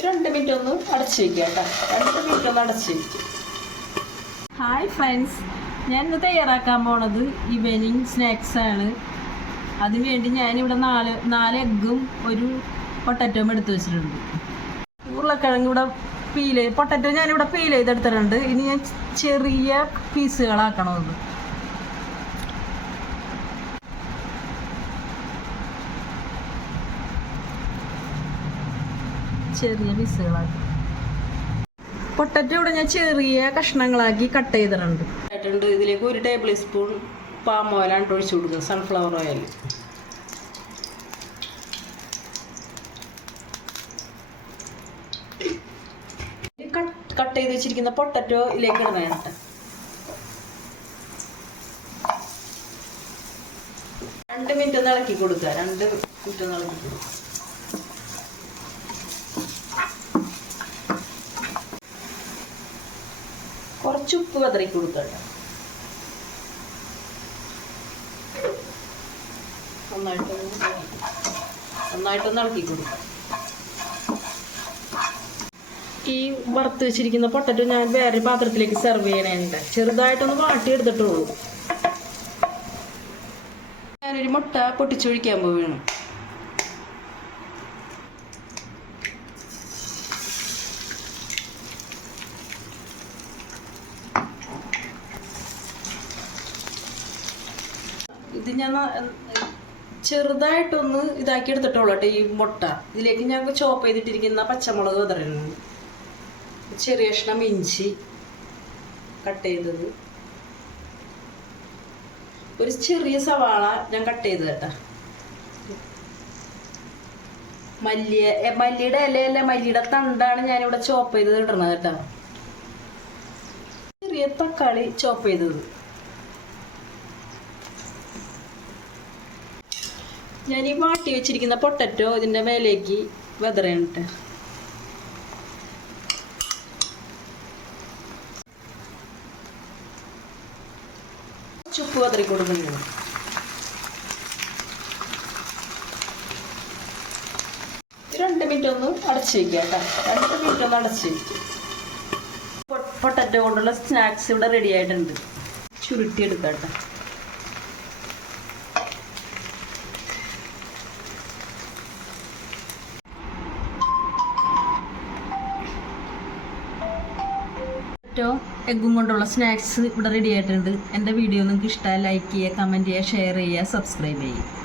2 minute ഒന്ന് അടച്ചു വയ്ക്കുക കേട്ടോ. 2 മിനിറ്റ് ഒന്ന് അടച്ചു വയ്ക്കുക. ഹായ് ഫ്രണ്ട്സ്, ഞാൻ ഇന്ന് തയ്യാറാക്കാൻ പോണത് ഈവനിങ് സ്നാക്സാണ്. അതിനുവേണ്ടി ഞാനിവിടെ 4 എഗ്ഗും ഒരു പൊട്ടറ്റോയും എടുത്ത് വെച്ചിട്ടുണ്ട്. ഉരുളക്കിഴങ്ങ് ഇവിടെ പൊട്ടറ്റോ ഞാനിവിടെ പീൽ ചെയ്തെടുത്തിട്ടുണ്ട്. ഇനി ഞാൻ ചെറിയ പീസുകളാക്കണത്. ചെറിയ പീസുകളാക്കി പൊട്ടറ്റോ ഇവിടെ ഞാൻ ചെറിയ കഷ്ണങ്ങളാക്കി കട്ട് ചെയ്തിട്ടുണ്ട്. ഇതിലേക്ക് 1 ടേബിൾ സ്പൂൺ പാം ഓയിലാണ് ഒഴിച്ചു കൊടുക്കുക, സൺഫ്ലവർ ഓയിൽ. കട്ട് ചെയ്ത് വെച്ചിരിക്കുന്ന പൊട്ടറ്റോ ഇതിലേക്ക് ഇടണം കേട്ടോ. 2 മിനിറ്റ് ഒന്ന് ഇളക്കി കൊടുക്കുക. 2 മിനിറ്റ് ഒന്ന് ഇളക്കി കൊടുക്കുക. കുറച്ച് ഉപ്പ് കതറി കൊടുക്കുക. നന്നായിട്ടൊന്ന് ഇളക്കി കൊടുക്കുക. ഈ വറുത്ത് വെച്ചിരിക്കുന്ന പൊട്ടറ്റോ ഞാൻ വേറെ പാത്രത്തിലേക്ക് സെർവ് ചെയ്യണേണ്ട. ചെറുതായിട്ടൊന്ന് വാട്ടി എടുത്തിട്ടുള്ളൂ. ഞാനൊരു മുട്ട പൊട്ടിച്ചൊഴിക്കാൻ പോവുകയാണ്. ഇത് ഞാൻ ചെറുതായിട്ടൊന്ന് ഇതാക്കി എടുത്തിട്ടുള്ളൂ കേട്ടോ ഈ മുട്ട. ഇതിലേക്ക് ഞാൻ ചോപ്പ് ചെയ്തിട്ടിരിക്കുന്ന പച്ചമുളക് വിതറുന്നു, ചെറിയ കഷ്ണം ഇഞ്ചി കട്ട് ചെയ്തത്, ഒരു ചെറിയ സവാള ഞാൻ കട്ട് ചെയ്തത് കേട്ടോ. മല്ലിയുടെ ഇലയല്ല, മല്ലിയുടെ തണ്ടാണ് ഞാനിവിടെ ചോപ്പ് ചെയ്തത് ഇടണത് കേട്ടോ. ചെറിയ തക്കാളി ചോപ്പ് ചെയ്തത്. ഞാൻ ഈ വാട്ടി വെച്ചിരിക്കുന്ന പൊട്ടറ്റോ ഇതിൻ്റെ മേലേക്ക് വിതറേണ്ട. ചുപ്പ് വിതറി കൊടുക്കുന്നത്. രണ്ട് മിനിറ്റ് ഒന്ന് അടച്ചു വയ്ക്കുക കേട്ടോ. 2 മിനിറ്റ് ഒന്ന് അടച്ചു വയ്ക്കുക. പൊട്ടറ്റോ കൊണ്ടുള്ള സ്നാക്സ് ഇവിടെ റെഡി ആയിട്ടുണ്ട്. ചുരുട്ടിയെടുക്കാം കേട്ടോ. എഗ്ഗും കൊണ്ടുള്ള സ്നാക്സ് ഇവിടെ റെഡി ആയിട്ടുണ്ട്. എൻ്റെ വീഡിയോ നിങ്ങൾക്ക് ഇഷ്ടമായി ലൈക്ക് ചെയ്യുക, കമൻറ്റ് ചെയ്യുക, ഷെയർ ചെയ്യുക, സബ്സ്ക്രൈബ് ചെയ്യുക.